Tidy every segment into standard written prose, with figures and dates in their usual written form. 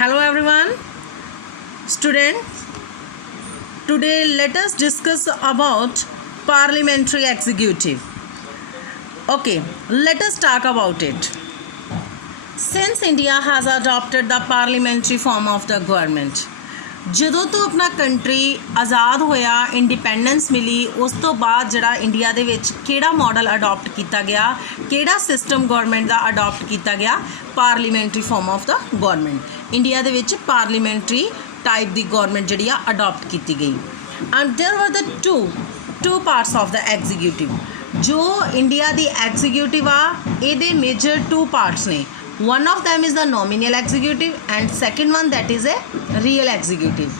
Hello everyone, students. Today let us discuss about parliamentary executive. Okay, let us talk about it. Since India has adopted the parliamentary form of the government, ਜਦੋਂ ਤੋਂ ਆਪਣਾ country ਆਜ਼ਾਦ ਹੋਇਆ, independence ਮਿਲੀ, ਉਸ ਤੋਂ ਬਾਅਦ ਜਿਹੜਾ India ਦੇ ਵਿੱਚ ਕਿਹੜਾ ਮਾਡਲ ਅਡੋਪਟ ਕੀਤਾ ਗਿਆ, ਕਿਹੜਾ ਸਿਸਟਮ ਗਵਰਨਮੈਂਟ ਦਾ ਅਡੋਪਟ ਕੀਤਾ ਗਿਆ, parliamentary farm of the government. India ਦੇ ਵਿੱਚ ਪਾਰਲੀਮੈਂਟਰੀ ਟਾਈਪ ਦੀ ਗਵਰਨਮੈਂਟ ਜਿਹੜੀ ਆ ਅਡੋਪਟ ਕੀਤੀ ਗਈ। ਐਂਡ ਦੇਅਰ ਵਰ ਦ to parts of the executive. ਜੋ ਇੰਡੀਆ ਦੀ ਐਗਜ਼ੀਕਿਊਟਿਵ ਆ, ਇਹਦੇ ਮੇਜਰ ਟੂ ਪਾਰਟਸ ਨੇ। One of them is the nominal executive and second one that is a real executive.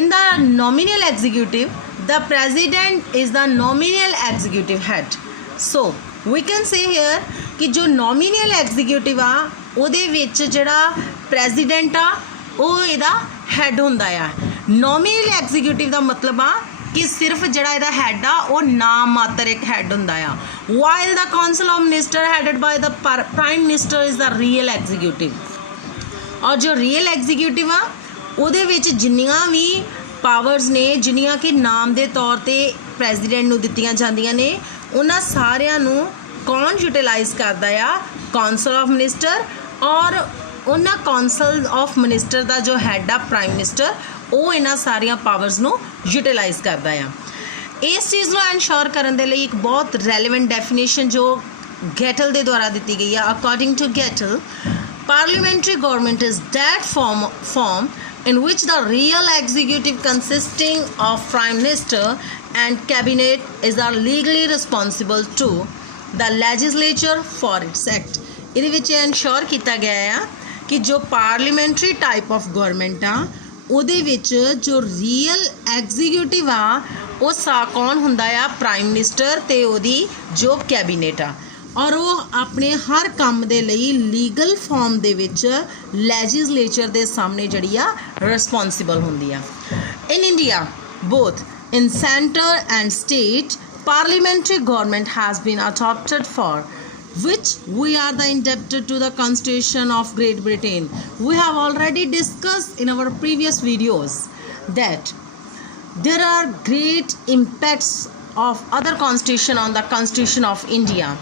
In the nominal executive, the president is the nominal executive head. So we can say here कि जो nominal executive आ ਉਹਦੇ ਵਿੱਚ ਜਿਹੜਾ president ਆ ਉਹ ਇਹਦਾ head ਹੁੰਦਾ ਆ। nominal executive ਦਾ ਮਤਲਬ ਆ कि सिर्फ जड़ा इहदा हैड आ वो नाम मात्र एक हैड हुंदा आ। While the council of minister headed by the prime minister is the real executive. और जो रियल एग्जीक्यूटिव आ उहदे विच जिन्नियां भी पावर्स ने, जिन्नियां कि नाम दे तौर ते प्रेजिडेंट नूं दित्तियां जांदियां ने, उन्हां सारियां नूं कौन यूटिलाइज़ करदा आ? Council of minister. और उन्हां काउंसिल ऑफ मिनिस्टर का जो हैड आ प्राइम मिनिस्टर, ਉਹ ਇਹਨਾਂ ਸਾਰੀਆਂ ਪਾਵਰਸ ਨੂੰ ਯੂਟੀਲਾਈਜ਼ ਕਰਦਾ ਆ। ਇਸ ਚੀਜ਼ ਨੂੰ ਐਨਸ਼ੋਰ ਕਰਨ ਦੇ ਲਈ ਇੱਕ ਬਹੁਤ ਰੈਲੇਵੈਂਟ ਡੈਫੀਨੇਸ਼ਨ ਜੋ ਗੈਟਲ ਦੇ ਦੁਆਰਾ ਦਿੱਤੀ ਗਈ ਆ। According to Gettell, parliamentary government is that form in which the real executive consisting of prime minister and cabinet is are legally responsible to the legislature for its act। ਇਹਦੇ ਵਿੱਚ ਐਨਸ਼ੋਰ ਕੀਤਾ ਗਿਆ ਆ ਕਿ ਜੋ ਪਾਰਲੀਮੈਂਟਰੀ ਟਾਈਪ ਆਫ ਗਵਰਨਮੈਂਟ ਆ ਉਹਦੇ ਵਿੱਚ ਜੋ ਰੀਅਲ ਐਗਜ਼ੀਕਿਊਟਿਵ ਆ ਉਹ ਕੌਣ ਹੁੰਦਾ ਆ? ਪ੍ਰਾਈਮ ਮਿਨਿਸਟਰ ਤੇ ਉਹਦੀ ਜੋ ਕੈਬਨਿਟ ਆ। ਔਰ ਉਹ ਆਪਣੇ ਹਰ ਕੰਮ ਦੇ ਲਈ ਲੀਗਲ ਫਾਰਮ ਦੇ ਵਿੱਚ ਲੈਜਿਸਲੇਚਰ ਦੇ ਸਾਹਮਣੇ ਜਿਹੜੀ ਆ ਰਿਸਪੌਂਸਿਬਲ ਹੁੰਦੀ ਆ। In India both in centre and state parliamentary government has been adopted for which we are the indebted to the Constitution of Great Britain. We have already discussed in our previous videos that there are great impacts of other constitution on the Constitution of India.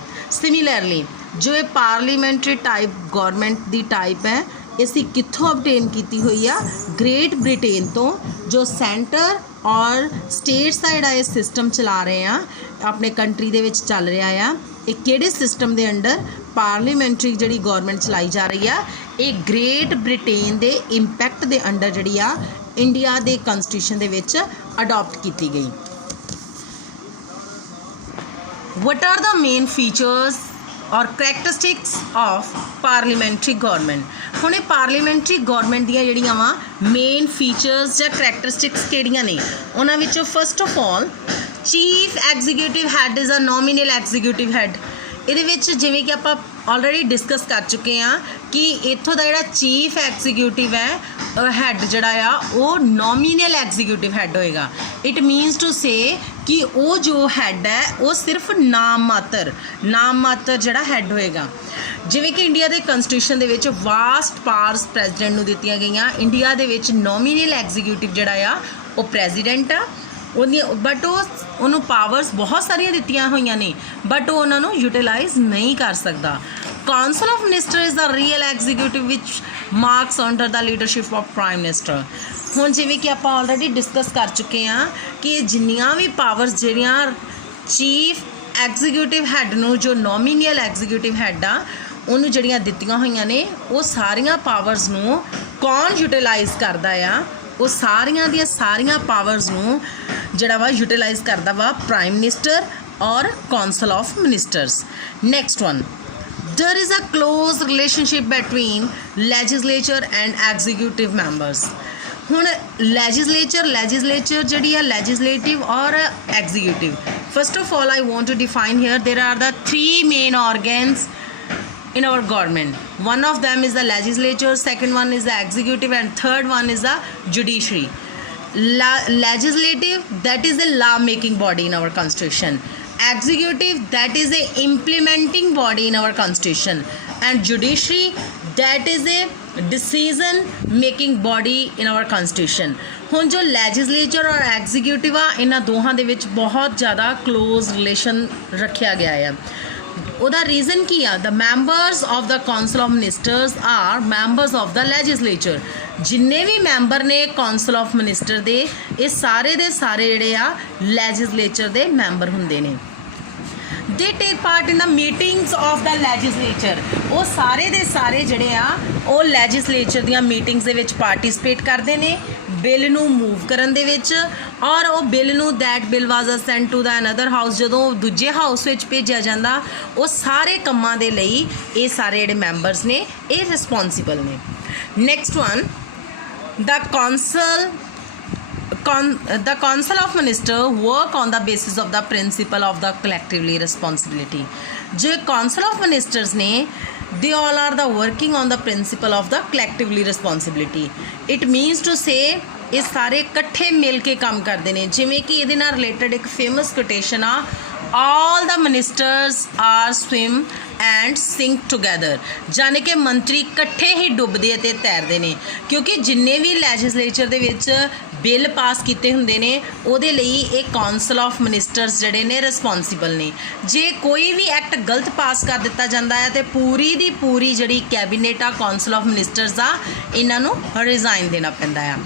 Similarly, जो ये parliamentary type government दी type है, इसी कित्थों obtain कीती हुई है? Great Britain तो, जो centre और स्टेट्स का जिहड़ा ये सिस्टम चला रहे हैं अपने कंट्री दे विच चल रहा है। ਇਹ ਕਿਹੜੇ ਸਿਸਟਮ ਦੇ ਅੰਡਰ ਪਾਰਲੀਮੈਂਟਰੀ ਜਿਹੜੀ ਗਵਰਨਮੈਂਟ ਚਲਾਈ ਜਾ ਰਹੀ ਆ? ਇਹ ਗ੍ਰੇਟ ਬ੍ਰਿਟੇਨ ਦੇ ਇੰਪੈਕਟ ਦੇ ਅੰਡਰ ਜਿਹੜੀ ਆ ਇੰਡੀਆ ਦੇ ਕਨਸਟੀਟਿਊਸ਼ਨ ਦੇ ਵਿੱਚ ਅਡਾਪਟ ਕੀਤੀ ਗਈ। What are the main features or characteristics of parliamentary government? ਹੁਣ ਇਹ ਪਾਰਲੀਮੈਂਟਰੀ ਗਵਰਨਮੈਂਟ ਦੀਆਂ ਜਿਹੜੀਆਂ ਵਾ ਮੇਨ ਫੀਚਰਸ ਜਾਂ ਕਰੈਕਟਰਿਸਟਿਕਸ ਕਿਹੜੀਆਂ ਨੇ? ਉਹਨਾਂ ਵਿੱਚੋਂ first of all chief executive head is a nominal executive head. ਇਹਦੇ ਵਿੱਚ ਜਿਵੇਂ ਕਿ ਆਪਾਂ ਆਲਰੇਡੀ ਡਿਸਕਸ ਕਰ ਚੁੱਕੇ ਹਾਂ ਕਿ ਇੱਥੋਂ ਦਾ ਜਿਹੜਾ ਚੀਫ ਐਗਜ਼ੀਕਿਊਟਿਵ ਹੈ ਹੈਡ ਜਿਹੜਾ ਆ ਉਹ ਨੋਮੀਨਲ ਐਗਜ਼ੀਕਿਊਟਿਵ ਹੈਡ ਹੋਏਗਾ। ਇਟ ਮੀਨਸ ਟੂ ਸੇ ਕਿ ਉਹ ਜੋ ਹੈਡ ਹੈ ਉਹ ਸਿਰਫ ਨਾਮ ਮਾਤਰ ਜਿਹੜਾ ਹੈਡ ਹੋਏਗਾ। ਜਿਵੇਂ ਕਿ ਇੰਡੀਆ ਦੇ ਕਨਸਟੀਟਿਊਸ਼ਨ ਦੇ ਵਿੱਚ ਵਾਸਟ ਪਾਵਰਸ ਪ੍ਰੈਜ਼ੀਡੈਂਟ ਨੂੰ ਦਿੱਤੀਆਂ ਗਈਆਂ। ਇੰਡੀਆ ਦੇ ਵਿੱਚ ਨੋਮੀਨਲ ਐਗਜ਼ੀਕਿਊਟਿਵ ਜਿਹੜਾ ਆ ਉਹ ਪ੍ਰੈਜ਼ੀਡੈਂਟ ਆ। ਬਟ ਉਹਨੂੰ ਪਾਵਰਸ ਬਹੁਤ ਸਾਰੀਆਂ ਦਿੱਤੀਆਂ ਹੋਈਆਂ ਨੇ, ਬਟ ਉਹ ਉਹਨਾਂ ਨੂੰ ਯੂਟੀਲਾਈਜ਼ ਨਹੀਂ ਕਰ ਸਕਦਾ। Council of minister is the real executive which marks under the leadership of prime minister. ਹੁਣ ਜਿਵੇਂ ਕਿ ਆਪਾਂ ਆਲਰੇਡੀ ਡਿਸਕਸ ਕਰ ਚੁੱਕੇ ਹਾਂ ਕਿ ਜਿੰਨੀਆਂ ਵੀ ਪਾਵਰਸ ਜਿਹੜੀਆਂ ਚੀਫ ਐਗਜ਼ੀਕਿਊਟਿਵ ਹੈਡ ਨੂੰ, ਜੋ ਨੋਮੀਨਲ ਐਗਜ਼ੀਕਿਊਟਿਵ ਹੈਡ ਆ, ਉਹਨੂੰ ਜਿਹੜੀਆਂ ਦਿੱਤੀਆਂ ਹੋਈਆਂ ਨੇ, ਉਹ ਸਾਰੀਆਂ ਪਾਵਰਸ ਨੂੰ ਕੌਣ ਯੂਟੀਲਾਈਜ਼ ਕਰਦਾ ਆ? ਉਹ ਸਾਰੀਆਂ ਦੀਆਂ ਸਾਰੀਆਂ ਪਾਵਰਸ ਨੂੰ ਜਿਹੜਾ ਵਾ ਯੂਟੀਲਾਈਜ਼ ਕਰਦਾ ਵਾ ਪ੍ਰਾਈਮ ਮਿਨਿਸਟਰ ਔਰ council of ministers. Next one, there is a close relationship between legislature and executive members। ਹੁਣ ਲੈਜਿਸਲੇਚਰ ਜਿਹੜੀ ਆ ਲੈਜਿਸਲੇਟਿਵ ਔਰ executive. First of all I want to define here there are the three main organs in our government. One of them is the legislature, second one is the executive, and third one is the judiciary. Legislative, that is the law making body in our constitution. Executive, that is the implementing body in our constitution. And judiciary, that is a decision making body in our constitution. हुण जो लैजिसलेचर और executive आ इन्हां दोहां दे विच बहुत ज़्यादा close relation रखिया गया है। ਉਹਦਾ ਰੀਜ਼ਨ ਕੀ ਆ? The members of the council of ministers are members of the legislature. ਜਿੰਨੇ ਵੀ ਮੈਂਬਰ ਨੇ ਕੌਂਸਲ ਆਫ ਮਿਨਿਸਟਰ ਦੇ, ਇਹ ਸਾਰੇ ਦੇ ਸਾਰੇ ਜਿਹੜੇ ਆ ਲੈਜਿਸਲੇਚਰ ਦੇ ਮੈਂਬਰ ਹੁੰਦੇ ਨੇ। ਦੇ ਟੇਕ part in the meetings of the legislature. ਉਹ ਸਾਰੇ ਦੇ ਸਾਰੇ ਜਿਹੜੇ ਆ ਉਹ ਲੈਜਿਸਲੇਚਰ ਦੀਆਂ ਮੀਟਿੰਗਸ ਦੇ ਵਿੱਚ ਪਾਰਟਿਸਿਪੇਟ ਕਰਦੇ ਨੇ ਬਿੱਲ ਨੂੰ ਮੂਵ ਕਰਨ ਦੇ ਵਿੱਚ। ਔਰ ਉਹ ਬਿੱਲ ਨੂੰ that bill was sent to the another house, ਜਦੋਂ ਦੂਜੇ ਹਾਊਸ ਵਿੱਚ ਭੇਜਿਆ ਜਾਂਦਾ, ਉਹ ਸਾਰੇ ਕੰਮਾਂ ਦੇ ਲਈ ਇਹ ਸਾਰੇ ਜਿਹੜੇ ਮੈਂਬਰਸ ਨੇ ਇਹ ਰਿਸਪੌਂਸੀਬਲ ਨੇ। Next one, the council of minister work on the basis of the principle of the collectively responsibility। जो council of ministers ने they all are the working on the principle of the collectively responsibility। it means to say ਇਹ ਸਾਰੇ ਇਕੱਠੇ ਮਿਲ ਕੇ ਕੰਮ ਕਰਦੇ ਨੇ। ਜਿਵੇਂ ਕਿ ਇਹਦੇ ਨਾਲ ਰਿਲੇਟਡ ਇੱਕ ਫੇਮਸ ਕੋਟੇਸ਼ਨ ਆ, all the ministers are swim and sink together। ਜਾਣੀ ਕਿ ਮੰਤਰੀ ਇਕੱਠੇ ਹੀ ਡੁੱਬਦੇ ਅਤੇ ਤੈਰਦੇ ਨੇ, ਕਿਉਂਕਿ ਜਿੰਨੇ ਵੀ ਲੈਜਿਸਲੇਚਰ ਦੇ ਵਿੱਚ ਬਿੱਲ ਪਾਸ ਕੀਤੇ ਹੁੰਦੇ ਨੇ ਉਹਦੇ ਲਈ ਇਹ ਕੌਂਸਲ ਆਫ ਮਿਨਿਸਟਰਸ ਜਿਹੜੇ ਨੇ ਰਿਸਪੌਂਸੀਬਲ ਨੇ। ਜੇ ਕੋਈ ਵੀ ਐਕਟ ਗਲਤ ਪਾਸ ਕਰ ਦਿੱਤਾ ਜਾਂਦਾ ਹੈ ਤੇ ਪੂਰੀ ਦੀ ਪੂਰੀ ਜਿਹੜੀ ਕੈਬਨਿਟ ਆ, ਕੌਂਸਲ ਆਫ ਮਿਨਿਸਟਰਸ ਆ, ਇਹਨਾਂ ਨੂੰ ਰਿਜ਼ਾਈਨ ਦੇਣਾ ਪੈਂਦਾ ਆ।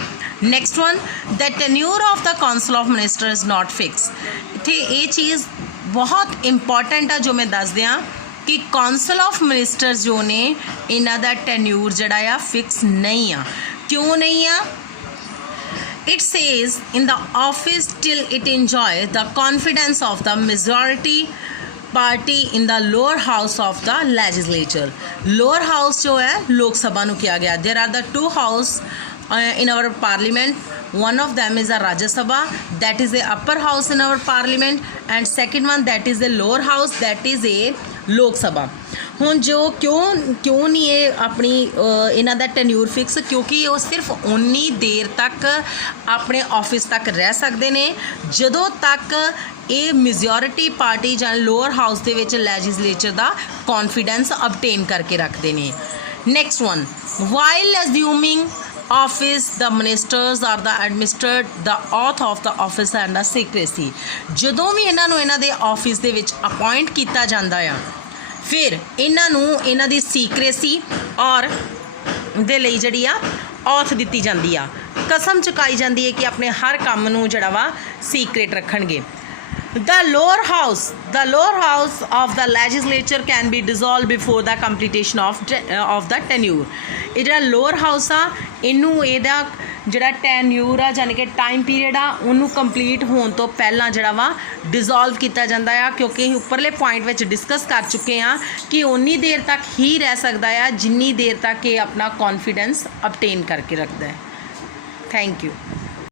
Next one, the tenure of the council of minister is not fix. ਇੱਥੇ ਇਹ ਚੀਜ਼ ਬਹੁਤ ਇੰਪੋਰਟੈਂਟ ਆ ਜੋ ਮੈਂ ਦੱਸ ਦਿਆਂ ਕਿ ਕੌਂਸਲ ਆਫ ਮਿਨਿਸਟਰਸ ਜੋ ਨੇ ਇਹਨਾਂ ਦਾ ਟੈਨਿਊਰ ਜਿਹੜਾ ਆ ਫਿਕਸ ਨਹੀਂ ਆ। ਕਿਉਂ ਨਹੀਂ ਆ? It says in the office till it enjoys the confidence of the majority party in the lower house of the legislature। lower house जो है लोक सभा ਨੂੰ किया गया। there are the two house in our parliament। one of them is a Rajya Sabha, that is the upper house in our parliament, and second one that is the lower house, that is a ਲੋਕ ਸਭਾ। ਹੁਣ ਜੋ ਕਿਉਂ ਨਹੀਂ ਇਹ ਆਪਣੀ ਇਹਨਾਂ ਦਾ ਟੈਨਿਊਰ fix? ਕਿਉਂਕਿ ਉਹ ਸਿਰਫ ਉਨੀ ਦੇਰ ਤੱਕ ਆਪਣੇ ਆਫਿਸ ਤੱਕ ਰਹਿ ਸਕਦੇ ਨੇ ਜਦੋਂ ਤੱਕ ਇਹ ਮੈਜੋਰਿਟੀ ਪਾਰਟੀ ਜਾਂ ਲੋਅਰ ਹਾਊਸ ਦੇ ਵਿੱਚ ਲੈਜਿਸਲੇਚਰ ਦਾ ਕੌਨਫੀਡੈਂਸ ਅਬਟੇਨ ਕਰਕੇ ਰੱਖਦੇ ਨੇ। Next one, while assuming office the ministers are the administered the oath of the office and the secrecy। ਜਦੋਂ ਵੀ ਇਹਨਾਂ ਨੂੰ ਇਹਨਾਂ ਦੇ ਆਫਿਸ ਦੇ ਵਿੱਚ ਅਪਾਇੰਟ ਕੀਤਾ ਜਾਂਦਾ ਆ, ਫਿਰ ਇਹਨਾਂ ਨੂੰ ਇਹਨਾਂ ਦੀ ਸੀਕ੍ਰੇਸੀ ਔਰ ਦੇ ਲਈ ਜਿਹੜੀ ਆ ਔਥ ਦਿੱਤੀ ਜਾਂਦੀ ਆ, ਕਸਮ ਚੁਕਾਈ ਜਾਂਦੀ ਹੈ ਕਿ ਆਪਣੇ ਹਰ ਕੰਮ ਨੂੰ ਜਿਹੜਾ ਵਾ ਸੀਕ੍ਰੇਟ ਰੱਖਣਗੇ। The lower house of the legislature can be dissolved before the completion of the tenure। ਇਹ ਜਿਹੜਾ ਲੋਅਰ ਹਾਊਸ ਆ, ਇਹਨੂੰ ਇਹਦਾ ਜਿਹੜਾ ਟੈਨਿਊਰ ਆ ਯਾਨੀ ਕਿ ਟਾਈਮ ਪੀਰੀਅਡ ਆ, ਉਹਨੂੰ ਕੰਪਲੀਟ ਹੋਣ ਤੋਂ ਪਹਿਲਾਂ ਜਿਹੜਾ ਵਾ ਡਿਜ਼ੋਲਵ ਕੀਤਾ ਜਾਂਦਾ ਆ, ਕਿਉਂਕਿ ਅਸੀਂ ਉੱਪਰਲੇ ਪੁਆਇੰਟ ਵਿੱਚ ਡਿਸਕਸ ਕਰ ਚੁੱਕੇ ਹਾਂ ਕਿ ਉਨੀ ਦੇਰ ਤੱਕ ਹੀ ਰਹਿ ਸਕਦਾ ਆ ਜਿੰਨੀ ਦੇਰ ਤੱਕ ਇਹ ਆਪਣਾ ਕੌਨਫੀਡੈਂਸ ਅਬਟੇਨ ਕਰਕੇ ਰੱਖਦਾ ਹੈ। Thank you.